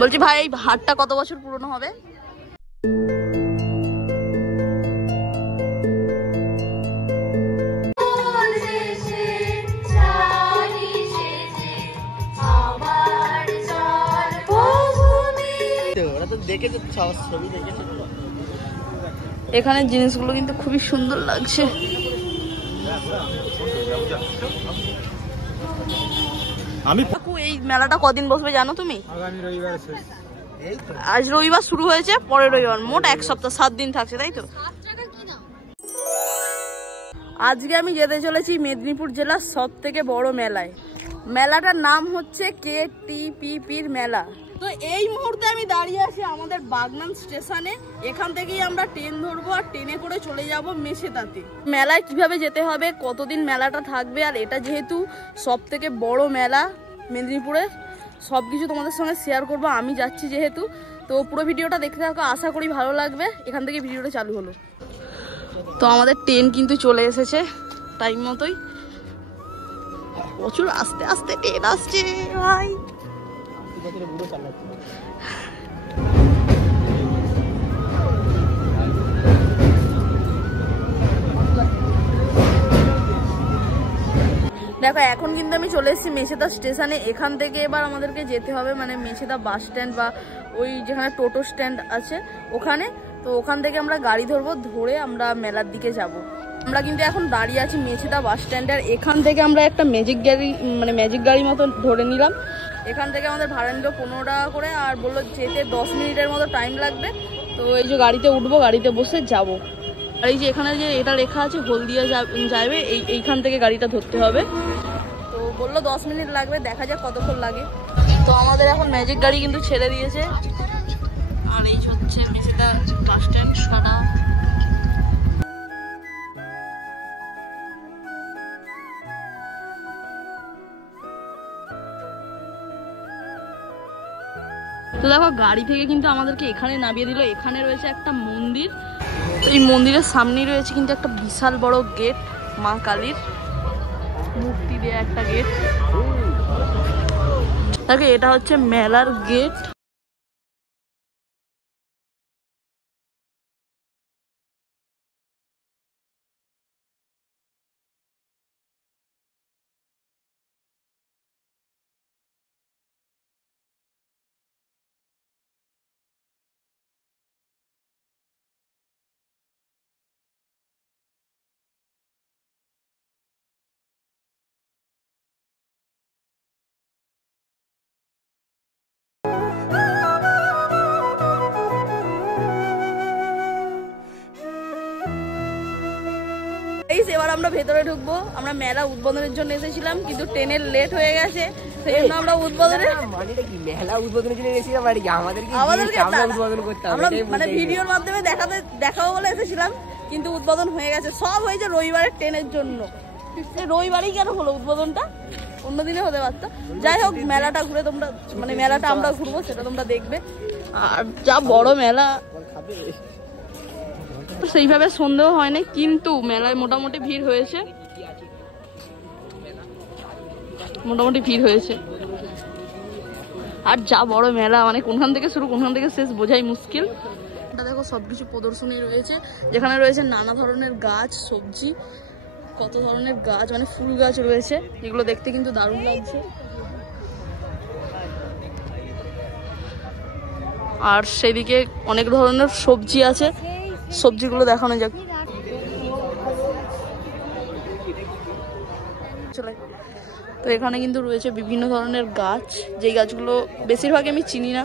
বলছি ভাই এই হাটটা কত বছর পুরনো হবে? এখানে জিনিসগুলো কিন্তু খুবই সুন্দর লাগছে। এই মেলাটা কদিন বসবে জানো তুমি? আজ রবিবার শুরু হয়েছে, পরের রবিবার, মোট 1 সপ্তাহ 7 দিন থাকছে, তাই তো? আজকে আমি যেতে চলেছি মেদিনীপুর জেলার সব থেকে বড় মেলায়। মেলাটার নাম হচ্ছে KTPPর মেলা। তো এই মুহূর্তে আমি দাঁড়িয়ে আছি আমাদের বাগনান স্টেশনে। এখান থেকেই আমরা ট্রেন ধরবো আর ট্রেনে করে চলে যাব মেছেদাতে। মেলায় কিভাবে যেতে হবে, কতদিন মেলাটা থাকবে, আর এটা যেহেতু সব থেকে বড় মেলা মেদিনীপুরে, সব কিছু তোমাদের সঙ্গে শেয়ার করবো আমি যাচ্ছি যেহেতু। তো পুরো ভিডিওটা দেখতে থাকো, আশা করি ভালো লাগবে। এখান থেকে ভিডিওটা চালু হলো। তো আমাদের ট্রেন কিন্তু চলে এসেছে টাইম মতোই। প্রচুর আস্তে আস্তে ট্রেন আসছে ভাই। দেখো এখন কিন্তু আমি চলে এসেছি মেছেদা স্টেশনে। এখান থেকে এবার আমাদেরকে যেতে হবে মানে মেছেদা বাস স্ট্যান্ড বা ওই যেখানে টোটো স্ট্যান্ড আছে ওখানে। তো ওখান থেকে আমরা গাড়ি ধরবো, ধরে আমরা মেলার দিকে যাব। আমরা কিন্তু এখন দাঁড়িয়ে আছি মেছেদা বাস স্ট্যান্ডে। আর এখান থেকে আমরা একটা ম্যাজিক গাড়ি মতো ধরে নিলাম। এখান থেকে আমাদের ভাড়া নিল 15 টাকা করে, আর বললো যেতে 10 মিনিটের মতো টাইম লাগবে। তো এই যে গাড়িতে উঠবো, গাড়িতে বসে যাব। আর এই যে এখানে যে এটা লেখা আছে হলদিয়া যাবে, এইখান থেকে গাড়িটা ধরতে হবে। তো বললো 10 মিনিট লাগবে, দেখা যাক কতক্ষণ লাগে। তো আমাদের এখন ম্যাজিক গাড়ি কিন্তু ছেড়ে দিয়েছে। আর এই হচ্ছে মেছেদা বাস স্ট্যান্ড সারা। তো দেখো গাড়ি থেকে কিন্তু আমাদেরকে এখানে নামিয়ে দিল। এখানে রয়েছে একটা মন্দির। এই মন্দিরের সামনেই রয়েছে কিন্তু একটা বিশাল বড় গেট, মা কালীর মূর্তি দেয়া একটা গেট। দেখো এটা হচ্ছে মেলার গেট। এবার আমরা ভেতরে ঢুকবো। আমরা মেলা উদ্বোধনের জন্য এসেছিলাম, কিন্তু ট্রেনের লেট হয়ে গেছে, সেই জন্য আমরা মানে ভিডিওর মাধ্যমে দেখাবো বলে এসেছিলাম, কিন্তু উদ্বোধন হয়ে গেছে। সব হয়েছে রবিবারের ট্রেনের জন্য। রবিবারই কেন হলো উদ্বোধনটা, অন্যদিনে হতে পারতো। যাই হোক মেলাটা ঘুরে তোমরা, মানে মেলাটা আমরা ঘুরবো সেটা তোমরা দেখবে। আর যা বড় মেলা, সেইভাবে সন্দেহ হয় না, কিন্তু মেলায় মোটামুটি ভিড় হয়েছে, আর যা বড় মেলা, মানে কোনখান থেকে শুরু কোনখান থেকে শেষ বোঝাই মুশকিল। এটা দেখো সবকিছু প্রদর্শনী রয়েছে, যেখানে রয়েছে নানা ধরনের গাছ, সবজি, কত ধরনের গাছ, মানে ফুল গাছ রয়েছে, এগুলো দেখতে কিন্তু দারুণ লাগছে। আর সেদিকে অনেক ধরনের সবজি আছে, সবজিগুলো দেখানো যাক। তো এখানে কিন্তু রয়েছে বিভিন্ন ধরনের গাছ, যেই গাছগুলো বেশিরভাগ আমি চিনি না।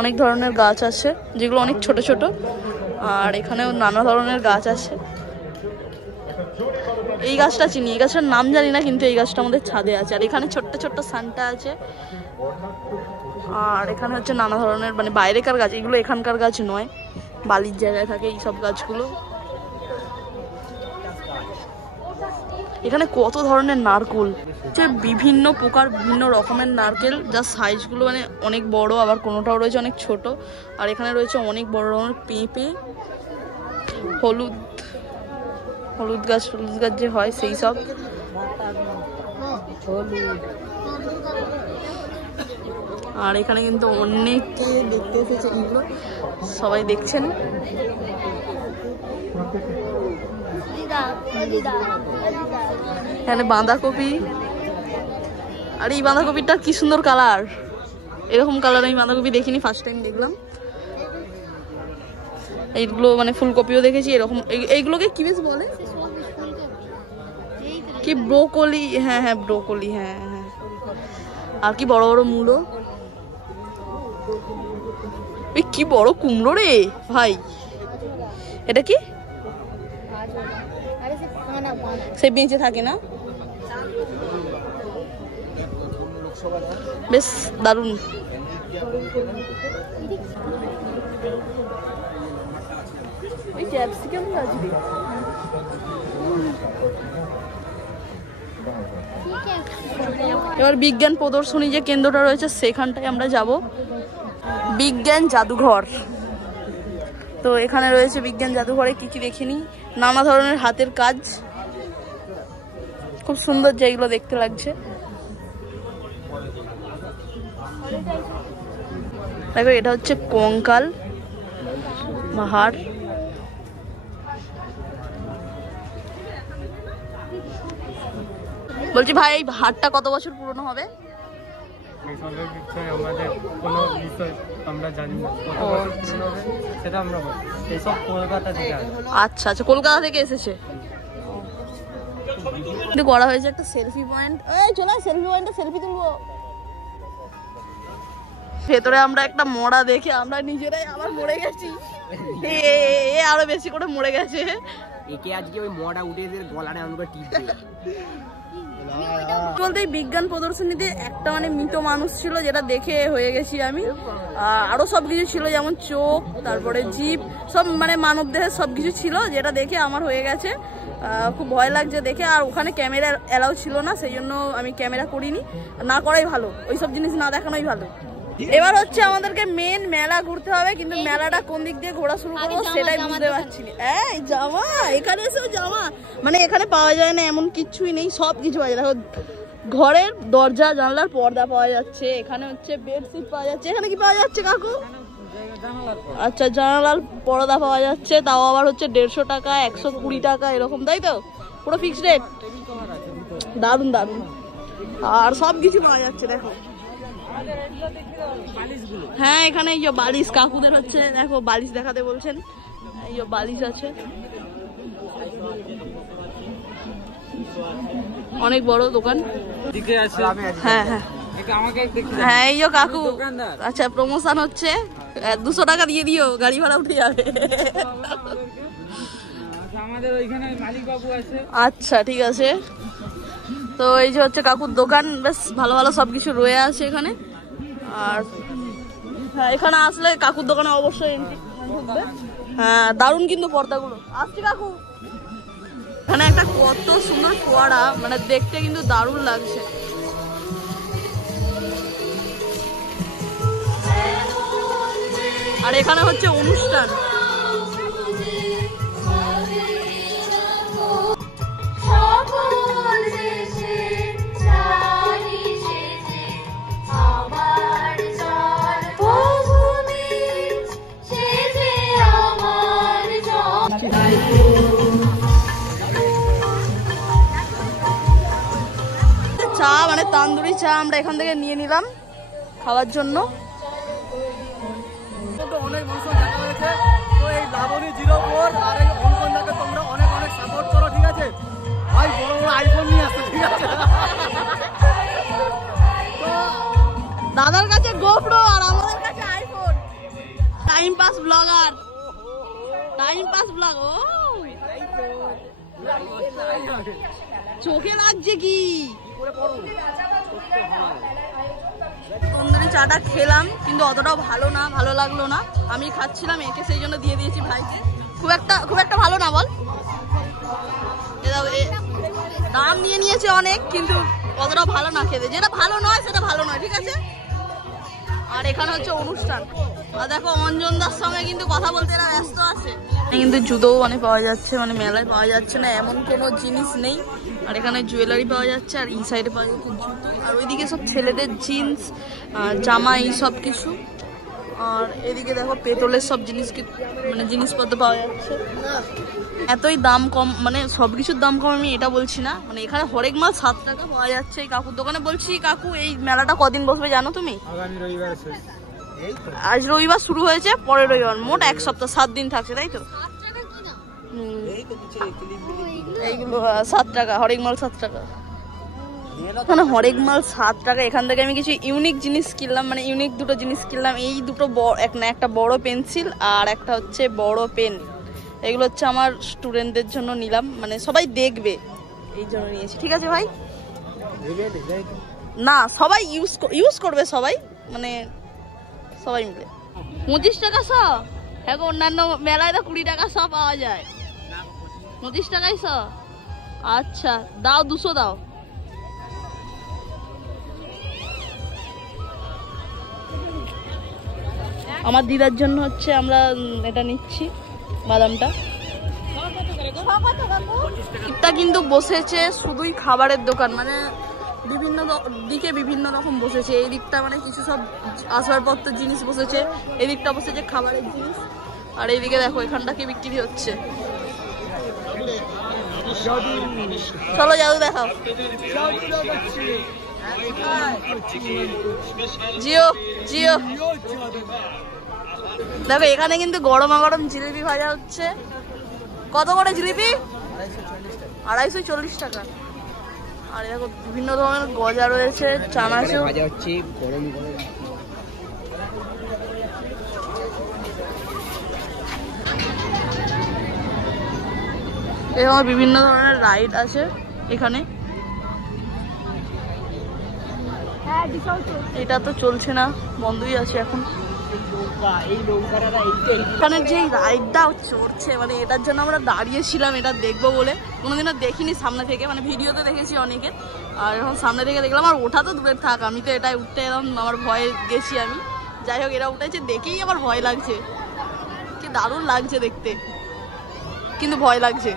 অনেক ধরনের গাছ আছে যেগুলো অনেক ছোট ছোট, আর এখানেও নানা ধরনের গাছ আছে। এই গাছটা চিনি, এই গাছটার নাম জানি না, কিন্তু এই গাছটা আমাদের ছাদে আছে। আর এখানে ছোট্ট ছোট্ট সান্টা আছে। আর এখানে হচ্ছে নানা ধরনের, মানে বাইরেকার গাছ, এগুলো এখানকার গাছ নয়, বালির জায়গায় থাকে এই সব গাছগুলো। এখানে কত ধরনের নারকেল, বিভিন্ন প্রকার বিভিন্ন রকমের নারকেল, যার সাইজগুলো মানে অনেক বড়, আবার কোনোটাও রয়েছে অনেক ছোট। আর এখানে রয়েছে অনেক বড় ধরনের পেঁপে, হলুদ গাছ যে হয় সেই সব। আর এখানে কিন্তু অনেকে দেখতে এসেছে, এগুলো সবাই দেখছেন। এখানে বাঁধাকপি, আর এই বাঁধাকপিটা কি সুন্দর কালার, এরকম কালার আমি বাঁধাকপি দেখিনি, ফার্স্ট টাইম দেখলাম। এইগুলো মানে ফুলকপিও দেখেছি এরকম, এইগুলোকে কি বেশ বলে, কি ব্রোকলি, হ্যাঁ হ্যাঁ ব্রোকলি, হ্যাঁ হ্যাঁ। আর কি বড় বড় মূলো, কি বড় কুমড়ো রে ভাই, এটা কি সে বেঁচে থাকে না, বেশ দারুণ। ওই ক্যাপসিকাম গাজরে, এবার বিজ্ঞান প্রদর্শনী যে কেন্দ্রটা রয়েছে সেখানটায় আমরা যাব, বিজ্ঞান জাদুঘর। তো এখানে রয়েছে বিজ্ঞান জাদুঘরে কি কি দেখিনি, নানা ধরনের হাতের কাজ, খুব সুন্দর যেগুলো দেখতে লাগছে। দেখো এটা হচ্ছে কঙ্কাল বা হাড়। বলছি ভাই এই হাড়টা কত বছর পুরনো হবে? আচ্ছা আচ্ছা, কলকাতা থেকে এসেছে। করা হয়েছে একটা সেলফি পয়েন্ট, চলো সেলফি পয়েন্টে সেলফি তুলবো। ভেতরে আমরা একটা মরা দেখে আমরা নিজেরাই আবার মরে গেছি, এ আরো বেশি করে মরে গেছে। একে আজকে ওই মরা উঠে গলাটা আমাকে টিপবে। বলতে বিজ্ঞান প্রদর্শনীতে একটা মানে মৃত মানুষ ছিল, যেটা দেখে হয়ে গেছি আমি। আরো সবকিছু ছিল, যেমন চোখ, তারপরে জিভ, সব মানে মানব দেহের সবকিছু ছিল, যেটা দেখে আমার হয়ে গেছে। খুব ভয় লাগছে দেখে, আর ওখানে ক্যামেরা অ্যালাউ ছিল না, সেই জন্য আমি ক্যামেরা করিনি, না করাই ভালো, ওইসব জিনিস না দেখানোই ভালো। এবার হচ্ছে আমাদেরকে মেন মেলা ঘুরতে হবে, কিন্তু মেলাটা কোন দিক দিয়ে ঘোরা শুরু করবো সেটাই বুঝতে পারছি না। এই জামা, এখানে এসেও জামা, মানে এখানে পাওয়া যায় না এমন কিছুই নেই, সব কিছু পাওয়া যায়। দেখো ঘরের দরজা জানলার পর্দা পাওয়া যাচ্ছে, এখানে হচ্ছে বেডশিট পাওয়া যাচ্ছে। এখানে কি পাওয়া যাচ্ছে কাকু? আচ্ছা জানালার পর্দা পাওয়া যাচ্ছে, তাও আবার হচ্ছে 150 টাকা, 120 টাকা এরকম, তাই তো? পুরো ফিক্সড রেট, দারুন দারুন। আর সব কিছু পাওয়া যাচ্ছে দেখো। হ্যাঁ এখানে এই যে বালিশ, কাকুদের হচ্ছে দেখো বালিশ দেখাতে বলছেন, এই যে বালিশ আছে, অনেক বড় দোকান। হ্যাঁ হ্যাঁ হ্যাঁ এই যে কাকু, আচ্ছা প্রমোশন হচ্ছে, 200 টাকা দিয়ে দিও, গাড়ি ভাড়া উঠে যাবে। আচ্ছা ঠিক আছে। তো এই যে হচ্ছে কাকুর দোকান, বেশ ভালো ভালো সবকিছু রয়ে আছে এখানে। আর হ্যাঁ এখানে আসলে কাকুর দোকানে অবশ্যই এন্ট্রি ঢুকবে। হ্যাঁ দারুণ কিন্তু পর্দাগুলো। আসছি কাকু, এখানে একটা কত সুন্দর ফোয়ারা, মানে দেখতে কিন্তু দারুণ লাগছে। আর এখানে হচ্ছে অনুষ্ঠান, চা মানে তান্দুরি চা আমরা এখান থেকে নিয়ে নিলাম খাওয়ার জন্য। অনেক মানুষ দেখা হয়েছে, তো এই লাবণী 04 আর এই অঙ্কনটাকে তোমরা অনেক অনেক সাপোর্ট করো, ঠিক আছে ভাই? বড় বড় আইফোন নিয়ে আসছে, ঠিক আছে? তো দাদার কাছে গোপ্রো আর আমাদের কাছে iPhone. Time pass blogger, time pass blog. ও চোখে লাগছে কি? তন্দুরি চাটা খেলাম, কিন্তু অতটাও ভালো না, ভালো লাগলো না। আমি খাচ্ছিলাম, একে সেই জন্য দিয়ে দিয়েছি ভাইকে। খুব একটা ভালো না বল, দাম নিয়ে নিয়েছে অনেক, কিন্তু অতটাও ভালো না খেতে। যেটা ভালো নয় সেটা ভালো নয়, ঠিক আছে? আর এখানে হচ্ছে অনুষ্ঠান, আর দেখো অঞ্জনদার সঙ্গে কিন্তু কথা বলতে এরা ব্যস্ত আছে। কিন্তু জুতোও মানে পাওয়া যাচ্ছে, মানে মেলায় পাওয়া যাচ্ছে না এমন কোনো জিনিস নেই আর এখানে জুয়েলারি পাওয়া যাচ্ছে, আর এই সাইডে পাওয়া যাচ্ছে জুতো, আর ওইদিকে সব ছেলেদের জিন্স জামা এই সব কিছু। আর এদিকে দেখো পেট্রোলের সব মানে জিনিসপত্র পাওয়া যাচ্ছে। এতই দাম কম, মানে সব কিছুর দাম কম আমি এটা বলছি না, মানে এখানে হরেক মাল 7 টাকা পাওয়া যাচ্ছে। এই কাকুর দোকানে বলছি, কাকু এই মেলাটা কদিন বসবে জানো তুমি? আগামী রবিবার শেষ। আজ রবিবার শুরু হয়েছে, পরের রবিবার, মোট 1 সপ্তাহ 7 দিন থাকছে, তাই তো? এইগুলো 7 টাকা, হরেক মাল 7 টাকা। এখানে হরেক মাল 7 টাকা। এখান থেকে আমি কিছু ইউনিক জিনিস কিনলাম, মানে ইউনিক দুটো জিনিস কিনলাম। এই দুটো একটা বড় পেন্সিল আর একটা হচ্ছে বড় পেন। এগুলো হচ্ছে আমার স্টুডেন্টদের জন্য নিলাম, মানে সবাই দেখবে এই জন্য নিয়েছি। ঠিক আছে ভাই? না, সবাই ইউজ করবে, সবাই মানে সবাই মিলে। 25 টাকা শ? হ্যাঁ গো, অন্যান্য মেলায় তো 20 টাকা শ পাওয়া যায়, 25 টাকাই শ। আচ্ছা দাও, 200 দাও। আমার দিদার জন্য হচ্ছে আমরা এটা নিচ্ছি, বাদামটা। এটা কিন্তু বসেছে শুধুই খাবারের দোকান, মানে বিভিন্ন দিকে বিভিন্ন রকম বসেছে। এই দিকটা মানে কিছু সব আসবাবপত্র জিনিস বসেছে, এই দিকটা বসেছে খাবারের জিনিস, আর এইদিকে দেখো এখানটা কি বিক্রি হচ্ছে। চলো জাদু দেখাও। জিও জিও দেখো এখানে কিন্তু গরমা গরম জিলিপি ভাজা হচ্ছে। কত করে জিলিপি? 240 টাকা। আর দেখো বিভিন্ন ধরনের গজা রয়েছে, চানাচুর ভাজা হচ্ছে গরম গরম। এখানে বিভিন্ন ধরনের রাইড আছে এখানে। এটা তো চলছে না, বন্ধই আছে এখন। এখানে যে রাইডটা চড়ছে, মানে এটার জন্য আমরা দাঁড়িয়েছিলাম এটা দেখবো বলে। কোনোদিনও দেখিনি সামনে থেকে, মানে ভিডিওতে দেখেছি অনেকের, আর এখন সামনে থেকে দেখলাম। আর ওঠা তো দূরের থাক, আমি তো এটাই উঠতে এলাম, আমার ভয়ে গেছি আমি। যাই হোক, এরা উঠেছে দেখেই আমার ভয় লাগছে। কি দারুণ লাগছে দেখতে, কিন্তু ভয় লাগছে।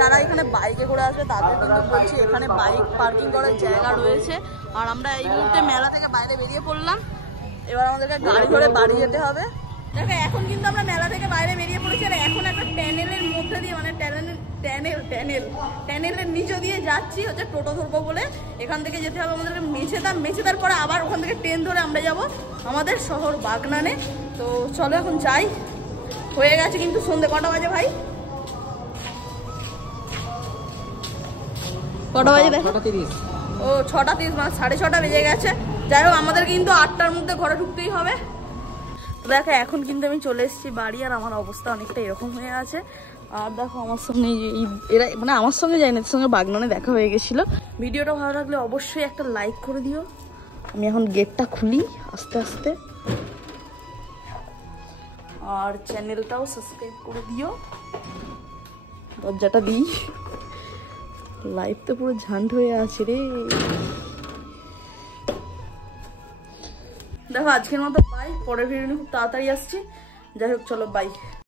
যারা এখানে বাইকে করে আসবে তাদের কিন্তু বলছি এখানে বাইক পার্কিং করার জায়গা রয়েছে। আর আমরা এই মুহূর্তে মেলা থেকে বাইরে বেরিয়ে পড়লাম, এবার আমাদেরকে গাড়ি করে বাড়ি যেতে হবে। দেখো এখন কিন্তু আমরা মেলা থেকে বাইরে বেরিয়ে পড়েছি, আর এখন একটা ট্যানেলের মধ্যে দিয়ে, মানে ট্যানেলের নিচে দিয়ে যাচ্ছি, হচ্ছে টোটো ধরবো বলে। এখান থেকে যেতে হবে আমাদেরকে মেছেদার পরে আবার ওখান থেকে ট্রেন ধরে আমরা যাব আমাদের শহর বাগনানে। তো চলো এখন যাই। হয়ে গেছে কিন্তু সন্ধ্যে, কটা বাজে ভাই? কটা বাজে দেখো? 6:30। ও 6:30, মানে 6:30 বেজে গেছে। যাই হোক, আমাদের কিন্তু 8টার মধ্যে ঘরে ঢুকতেই হবে। দেখো এখন কিন্তু আমি চলে এসেছি বাড়ি, আর আমার অবস্থা অনেকটা এরকম হয়ে আছে। আর দেখো আমার সঙ্গে এরা, মানে আমার সঙ্গে যাই না, এর সঙ্গে বাগনানে দেখা হয়ে গেছিলো। ভিডিওটা ভালো লাগলে অবশ্যই একটা লাইক করে দিও। আমি এখন গেটটা খুলি আস্তে আস্তে, আর চ্যানেলটাও সাবস্ক্রাইব করে দিও। দরজাটা দিই, লাইভ তো পুরো ঝান্ড হয়ে আছে রে। দেখো আজকের মতো বাই, পরের ভিডিও খুব তাড়াতাড়ি আসছি। যাই হোক চলো বাই।